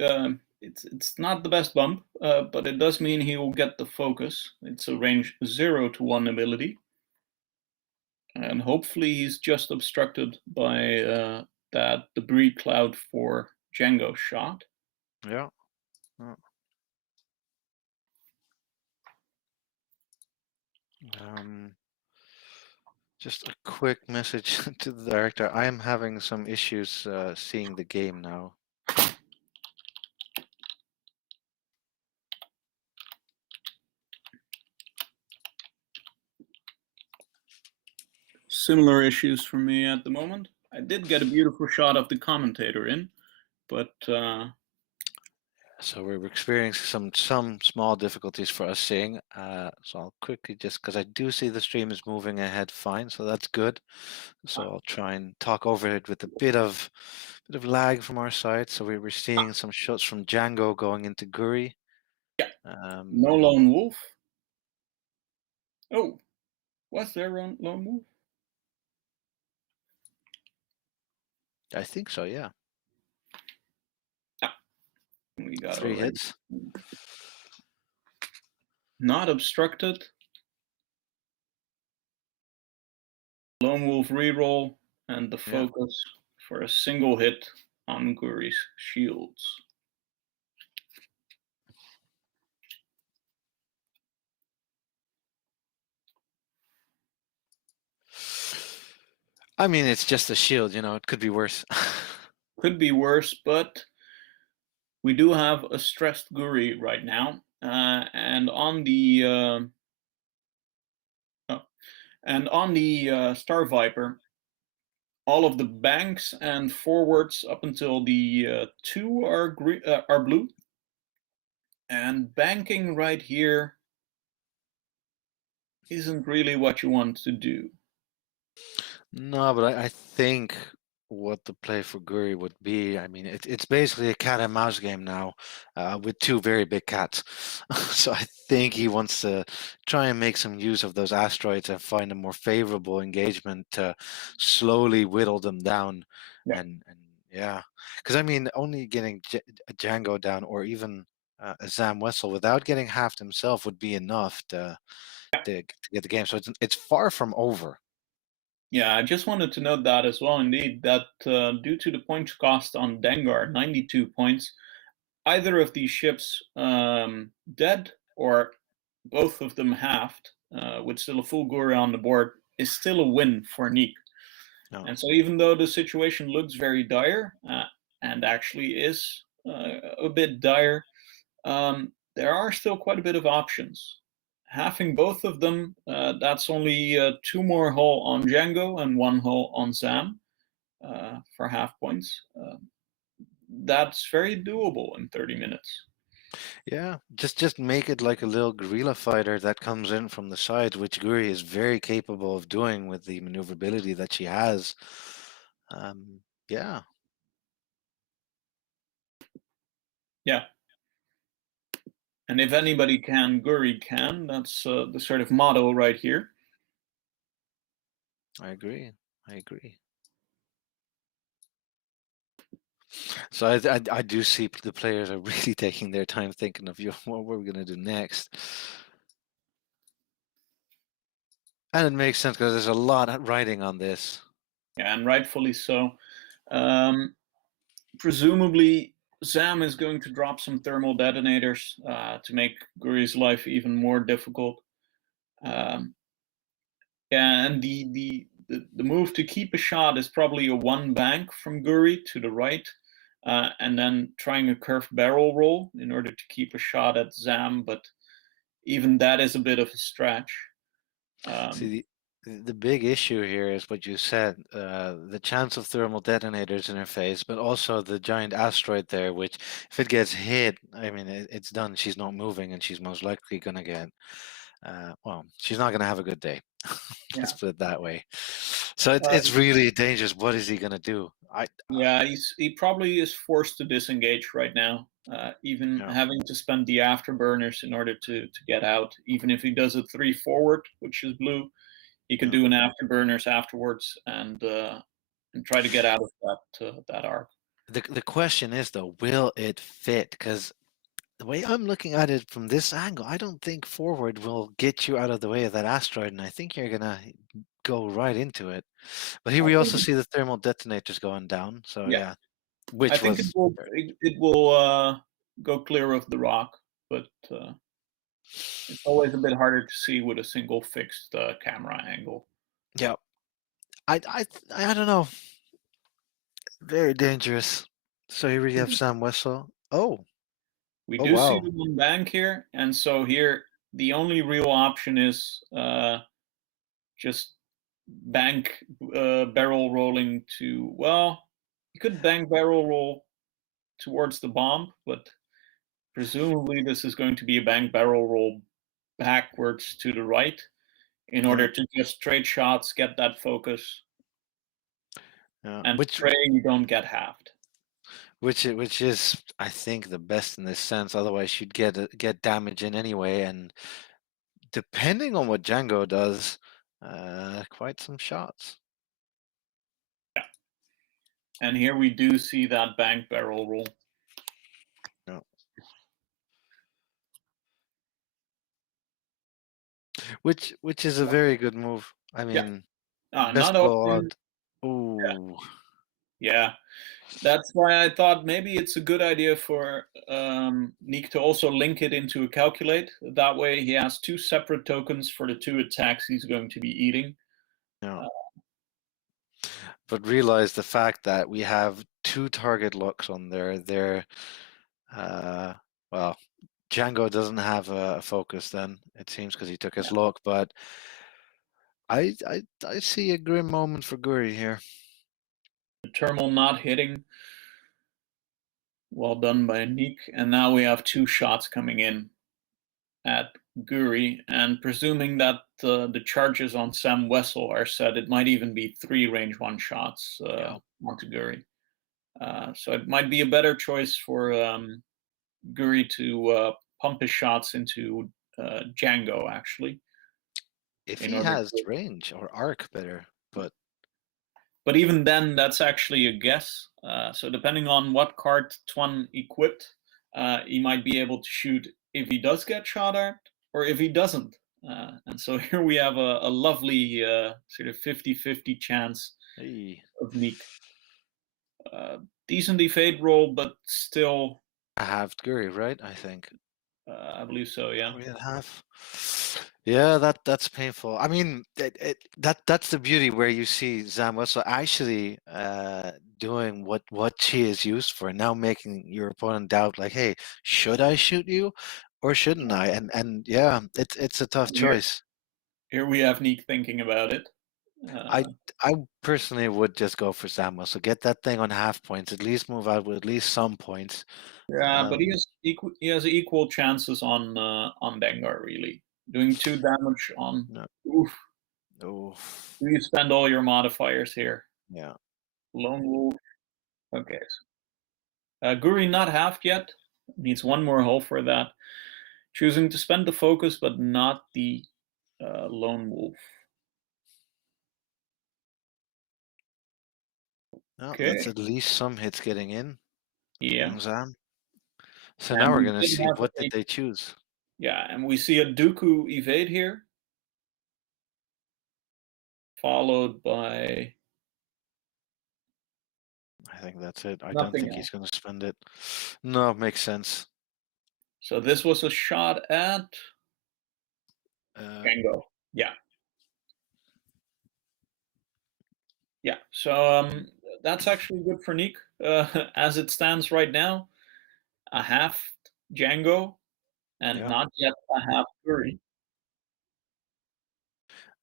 It's not the best bump, but it does mean he will get the focus. It's a range 0 to 1 ability. And hopefully he's just obstructed by that debris cloud for Django's shot. yeah. Yeah. Just a quick message to the director. I am having some issues seeing the game now. Similar issues for me at the moment. I did get a beautiful shot of the commentator in, but So we're experiencing some small difficulties for us seeing. So I'll quickly just because I do see the stream is moving ahead fine, so that's good. So I'll try and talk over it with a bit of lag from our side. So we were seeing some shots from Django going into Guri. yeah, no Lone Wolf. Oh, was there Lone Wolf? I think so, yeah. Ah, we got 3 hits. Not obstructed. Lone Wolf reroll and the Yeah. focus for a single hit on Guri's shields. I mean, it's just a shield, it could be worse. Could be worse, but we do have a stressed Guri right now, and on the Star Viper, all of the banks and forwards up until the 2 are blue, and banking right here isn't really what you want to do. No, but I think what the play for Guri would be, I mean, it's basically a cat and mouse game now with 2 very big cats. So I think he wants to try and make some use of those asteroids and find a more favorable engagement to slowly whittle them down. Yeah. And yeah, because I mean, only getting Django down or even a Zam Wessel without getting halved himself would be enough to get the game. So it's far from over. Yeah, I just wanted to note that as well, indeed, that due to the points cost on Dengar, 92 points, either of these ships dead or both of them halved, with still a full Guri on the board, is still a win for Niek. No. And so, even though the situation looks very dire, and actually is a bit dire, there are still quite a bit of options. Having both of them, that's only 2 more hull on Django and 1 hull on Zam for half points. That's very doable in 30 minutes. Yeah, just make it like a little guerrilla fighter that comes in from the side, which Guri is very capable of doing with the maneuverability that she has. Yeah, Yeah. And if anybody can, Guri can. That's the sort of motto right here. I agree. I agree. So I do see the players are really taking their time thinking of what we're going to do next. And it makes sense because there's a lot riding on this. Yeah, and rightfully so. Presumably, Zam is going to drop some thermal detonators to make Guri's life even more difficult. Yeah, and the move to keep a shot is probably a 1 bank from Guri to the right. and then trying a curved barrel roll in order to keep a shot at Zam, but even that is a bit of a stretch. Um, See, the big issue here is what you said, the chance of thermal detonators in her face, but also the giant asteroid there, which if it gets hit, I mean, it's done. She's not moving, and she's most likely gonna get, well, she's not gonna have a good day. Let's yeah, put it that way. So uh, it's really dangerous. What is he gonna do? yeah, he probably is forced to disengage right now. Even Yeah, having to spend the afterburners in order to get out. Even if he does a 3 forward, which is blue, he could yeah. do an afterburners afterwards and try to get out of that arc. The question is though, will it fit? Because the way I'm looking at it from this angle, I don't think forward will get you out of the way of that asteroid, and I think you're gonna go right into it. But here I we think, also see the thermal detonators going down. So yeah, yeah, I which think it was will it will go clear of the rock, but it's always a bit harder to see with a single fixed camera angle. yeah. I don't know. Very dangerous. So here we have Sam Wessel. Oh, We oh do see wow. the one bank here, and so here the only real option is just bank barrel rolling to, well, you could bank barrel roll towards the bomb, but presumably this is going to be a bank barrel roll backwards to the right in Yeah, order to just trade shots, get that focus, yeah. and pray you don't get halved. Which is I think the best in this sense. Otherwise, you'd get damage in anyway, and depending on what Django does, quite some shots. Yeah. And here we do see that bank barrel roll. Yeah. Which is a very good move. I Yeah. mean, Not best go often. out. Ooh, Yeah. That's why I thought maybe it's a good idea for Niek to also link it into a calculate. That way he has two separate tokens for the two attacks he's going to be eating. yeah. Uh, But realize the fact that we have two target locks on there. They're uh, well, Django doesn't have a focus. Then it seems because he took his yeah. lock. But I see a grim moment for Guri here. The thermal not hitting. Well done by Niek. And now we have two shots coming in at Guri. And presuming that the charges on Sam Wessel are set, it might even be three range one shots Yeah. onto Guri. So it might be a better choice for Guri to pump his shots into Django, actually, If in he order has to. range or arc, better. But But even then, that's actually a guess. So depending on what card Twan equipped, he might be able to shoot if he does get shot at or if he doesn't. And so here we have a lovely sort of 50-50 chance hey, of Niek. Decent evade roll, but still, I have Guri, right? I think. I believe so, yeah. We have. Yeah, that's painful. I mean, that's the beauty where you see Zamwesa actually doing what she is used for, now making your opponent doubt, like, hey, should I shoot you or shouldn't I? And yeah, it's a tough Here, choice. here we have Niek thinking about it. I Uh, I personally would just go for Zamwesa. Get that thing on half points, at least move out with at least some points. Yeah, but Um, he has equal chances on Dengar, really. Doing 2 damage on. no, Oof. oh, Do you spend all your modifiers here? yeah. Lone Wolf. Okay. Guri not halved yet. Needs one more hull for that. Choosing to spend the focus, but not the Lone Wolf. No, that's Okay. at least some hits getting in Yeah. from Zam. So now And we're we gonna did see have what did a, they choose. yeah, and we see a Dooku evade here, followed by I think that's it. I don't nothing think else. he's gonna spend it. No, makes sense. So this was a shot at Uh, Django. Yeah. Yeah. So that's actually good for Niek. As it stands right now, a half Django and Yeah, not yet a half Guri.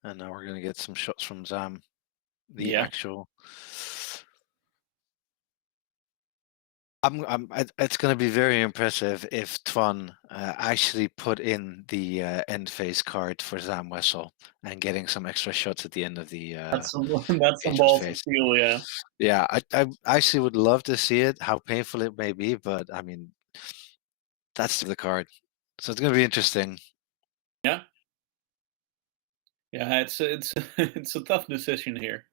and now we're gonna get some shots from Zam, the Yeah, actual. It's going to be very impressive if Twan actually put in the end phase card for Zam Wessel and getting some extra shots at the end of the that's some that's some engagement balls of phase. steel. Yeah, Yeah, I actually would love to see it, how painful it may be, but I mean, that's the card. So it's going to be interesting. yeah, yeah. It's it's a tough decision here.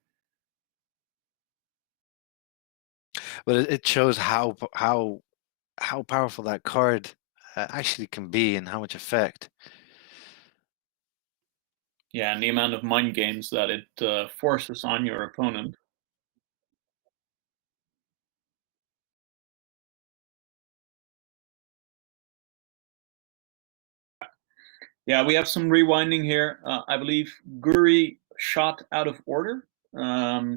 But it shows how powerful that card actually can be and how much effect. Yeah, and the amount of mind games that it forces on your opponent. Yeah, we have some rewinding here. I believe Guri shot out of order.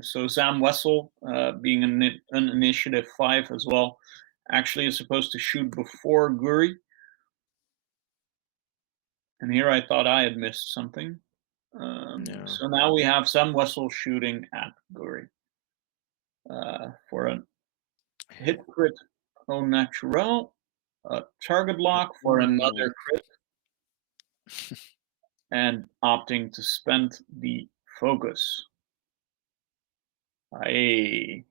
So Zam Wessel, being an initiative 5 as well, actually is supposed to shoot before Guri. And here I thought I had missed something. Yeah. So now we have Zam Wessel shooting at Guri for a hit crit au naturel, a target lock for Ooh, another crit, and opting to spend the focus. Aye.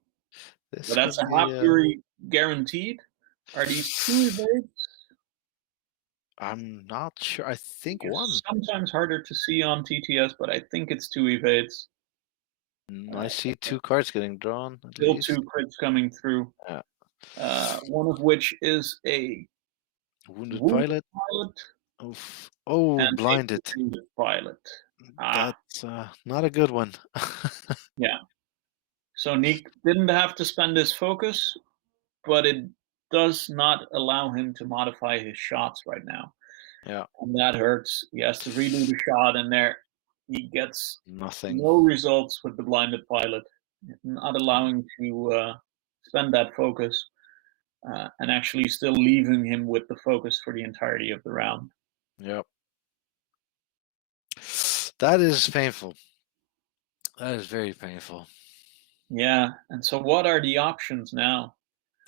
So this that's could a be. half Fury guaranteed. Are these two evades? I'm not sure. I think It's one. sometimes harder to see on TTS, but I think it's two evades. I Uh, see two cards getting drawn at Still least. two crits coming through. Yeah. One of which is a Wounded wounded pilot. pilot Oof. Oh, and a blinded. wounded pilot. Ah, That's not a good one. yeah. So Niek didn't have to spend his focus, but it does not allow him to modify his shots right now. Yeah, And that hurts. He has to redo the shot, and there he gets nothing. no results with the blinded pilot, not Mm, allowing to spend that focus, and actually still leaving him with the focus for the entirety of the round. Yep. That is painful. That is very painful. Yeah, and so what are the options now?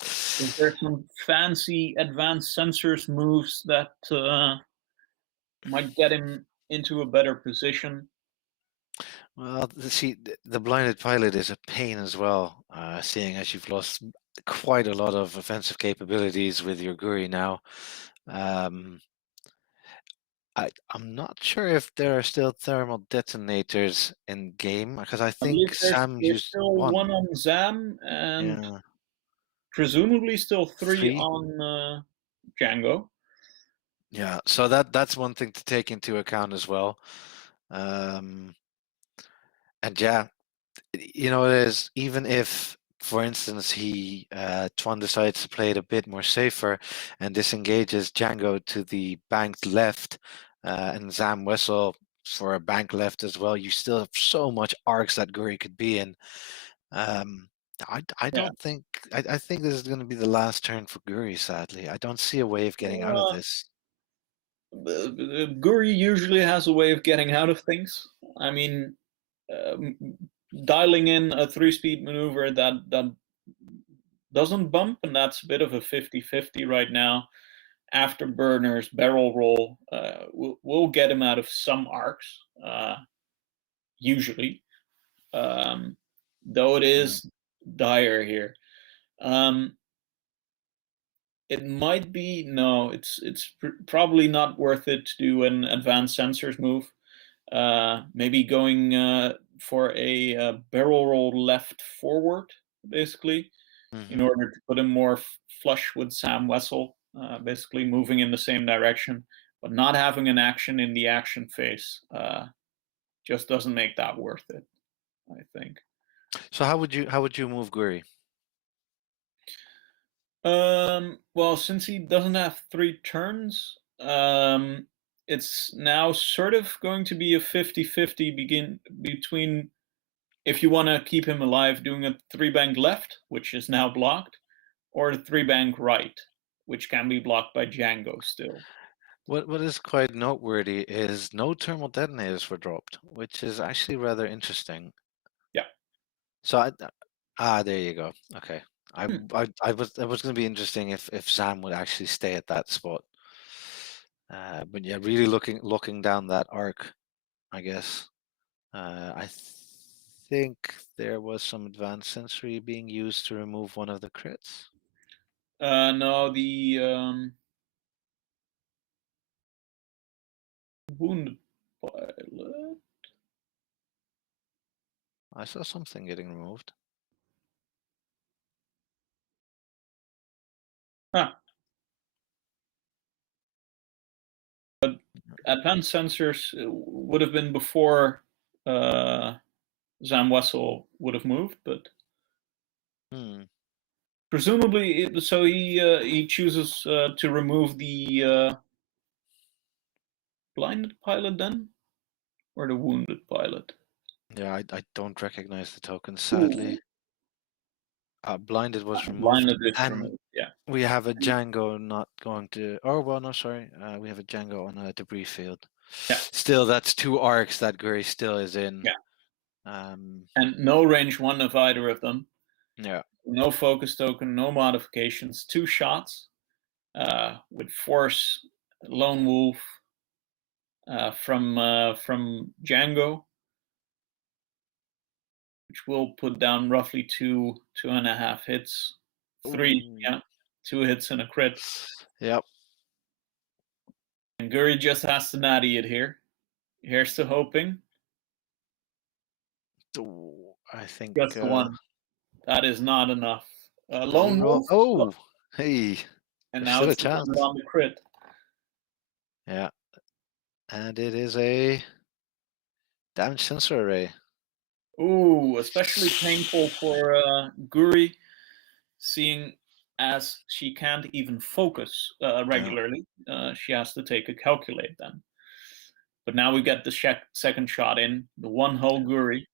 Is there some fancy advanced sensors moves that might get him into a better position? Well, see, the blinded pilot is a pain as well, seeing as you've lost quite a lot of offensive capabilities with your Guri now. Um, I'm not sure if there are still thermal detonators in game because I I believe think there's Sam there's used still one. one on Zam and Yeah, presumably still three three. on Django. Yeah, so that's one thing to take into account as well. Um, and yeah, you know, it is even if, for instance, Twan decides to play it a bit more safer and disengages Django to the banked left, and Zam Wessel for a bank left as well. You still have so much arcs that Guri could be in. Um, I Yeah. don't think I think this is going to be the last turn for Guri. Sadly, I don't see a way of getting out of Uh, this. Guri usually has a way of getting out of things. I mean, um, dialing in a 3-speed maneuver that doesn't bump, and that's a bit of a 50-50 right now. Afterburners, barrel roll will get him out of some arcs, usually, though it Yeah. is dire here. Um, It might be no. It's probably not worth it to do an advanced sensors move. Maybe going for a barrel roll left forward, basically, in Hmm. order to put him more flush with Sam Wessel, basically moving in the same direction, but not having an action in the action phase just doesn't make that worth it, I think. So how would you move Guri? Well, since he doesn't have 3 turns, it's now sort of going to be a 50-50 begin between if you want to keep him alive, doing a 3-bank left, which is now blocked, or a 3-bank right, which can be blocked by Django still. What is quite noteworthy is no thermal detonators were dropped, which is actually rather interesting. Yeah. So there you go. Okay. Hmm. I was going to be interesting if Sam would actually stay at that spot. But yeah, really looking down that arc, I guess. I think there was some advanced sensory being used to remove one of the crits. No, the wounded pilot. I saw something getting removed. Ah, advanced sensors would have been before Zam Wessel would have moved, but presumably, so he chooses to remove the blinded pilot then, or the wounded pilot. Yeah, I don't recognize the token, sadly. Ooh, Blinded was removed, blinded is and removed. Yeah, we have a Django not going to. Oh well, no, sorry. We have a Django on a debris field. yeah, Still, that's two arcs that Guri still is in. yeah. Um, And no range one of either of them. yeah. No focus token, no modifications. 2 shots with force, lone wolf from Django, which will put down roughly 2.5 hits. 3, Ooh. yeah, 2 hits and a crit. Yep. And Guri just has to natty it here. Here's to hoping. Ooh, I think Just the one. That is not enough. the Lone reroll. wolf. Oh, hey, And there's now still a it's chance. dependent on the crit. Yeah, and it is a damage sensor array. Ooh, especially painful for Guri, seeing as she can't even focus Yeah. regularly. She has to take a calculate then. But now we get the second shot in, the one hull Guri,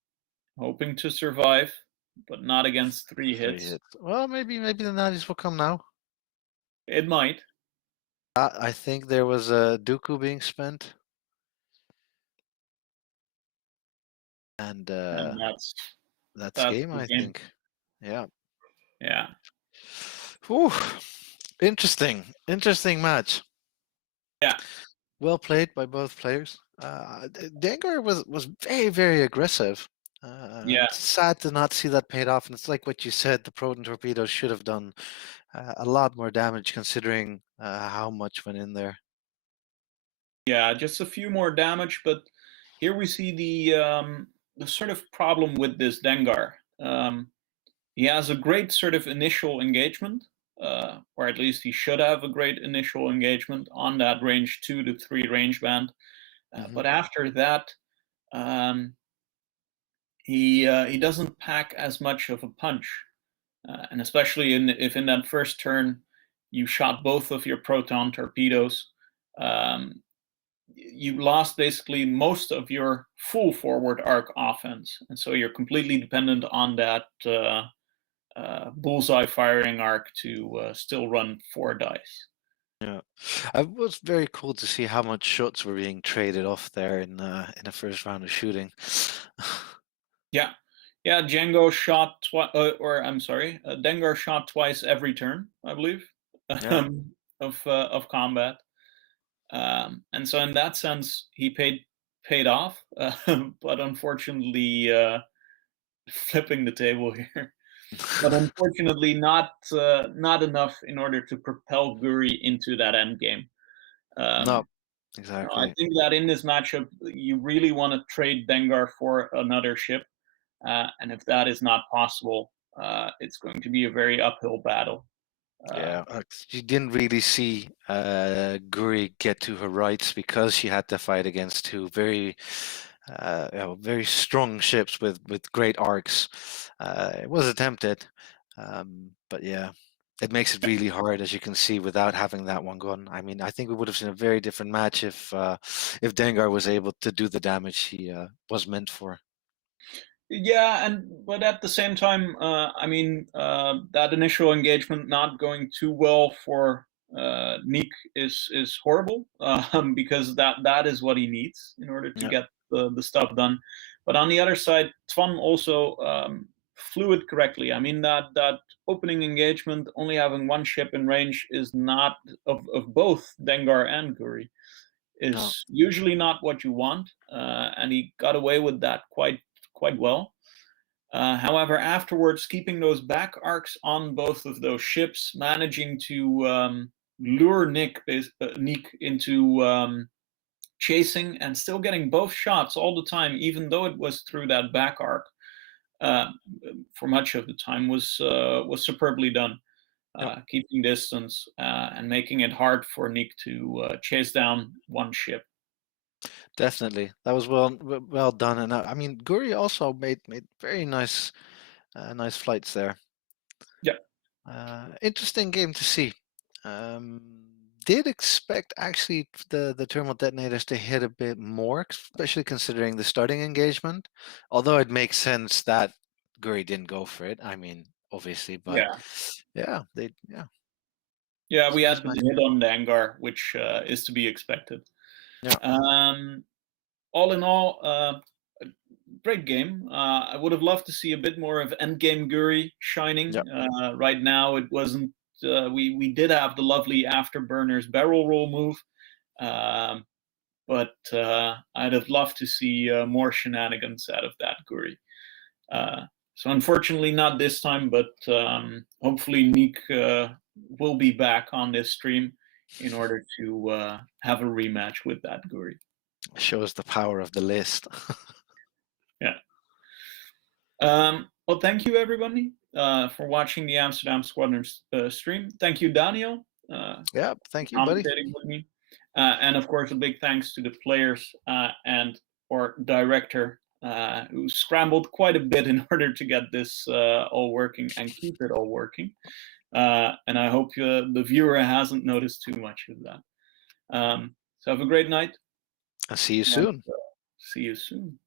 hoping to survive, but not against 3 3 hits. hits. Well, maybe the natties will come now. It might. I think there was a Dooku being spent, and And that's that's game. the I game. think. Yeah. Yeah. Whew. Interesting match. Yeah. Well played by both players. Dengar was very aggressive. Yeah. Sad to not see that paid off. And it's like what you said, the proton torpedoes should have done a lot more damage considering how much went in there. Yeah, just a few more damage, but here we see the sort of problem with this Dengar. He has a great sort of initial engagement, or at least he should have a great initial engagement on that range 2 to 3 range band. Hmm. But after that, um, he doesn't pack as much of a punch, and especially if in that first turn you shot both of your proton torpedoes. Um, you lost basically most of your full forward arc offense, and so you're completely dependent on that bullseye firing arc to still run 4 dice. Yeah, it was very cool to see how much shots were being traded off there in the first round of shooting. Yeah, yeah. Django shot twice, or I'm sorry, Dengar shot twice every turn, I believe, Yeah, um, of combat. And so in that sense, he paid off, but unfortunately, flipping the table here. But unfortunately, not enough in order to propel Guri into that end game. no, I exactly. think that in this matchup, you really want to trade Dengar for another ship, and if that is not possible, it's going to be a very uphill battle. Uh, Yeah, you didn't really see Guri get to her rights because she had to fight against two very strong ships with great arcs. It was attempted, but yeah, it makes it really hard, as you can see, without having that one gun. I mean, I think we would have seen a very different match if Dengar was able to do the damage he was meant for. Yeah, but at the same time, I mean, that initial engagement not going too well for Niek is horrible, because that is what he needs in order to Yeah. get the stuff done. But on the other side, Twan also flew it correctly. I mean, that opening engagement, only having one ship in range, is not of both Dengar and Guri, No. is usually not what you want, and he got away with that quite well. However, afterwards, keeping those back arcs on both of those ships, managing to lure Niek into chasing, and still getting both shots all the time, even though it was through that back arc, uh, for much of the time, was superbly done. Yep. Keeping distance and making it hard for Niek to chase down one ship. Definitely. That was well done. And I mean, Guri also made very nice flights there. Yeah, Interesting game to see. Did expect actually the thermal detonators to hit a bit more, especially considering the starting engagement. Although it makes sense that Guri didn't go for it. I mean, obviously, but yeah, yeah, yeah. it's We had nice the match. hit on Dangar, which is to be expected. Yeah, Um, all in all, a great game. I would have loved to see a bit more of endgame Guri shining. yeah, Right now, it wasn't. We did have the lovely afterburners barrel roll move, um, but I'd have loved to see more shenanigans out of that Guri. So unfortunately, not this time, but hopefully Niek will be back on this stream in order to have a rematch with that Guri. shows the power of the list. Yeah. Well, thank you everybody for watching the Amsterdam Squadron stream. Thank you, Daniel, Yeah, thank you, buddy. commentating with me, and of course a big thanks to the players and or director who scrambled quite a bit in order to get this all working and keep it all working. And I hope the viewer hasn't noticed too much of that. So have a great night I'll see you and soon. see you soon.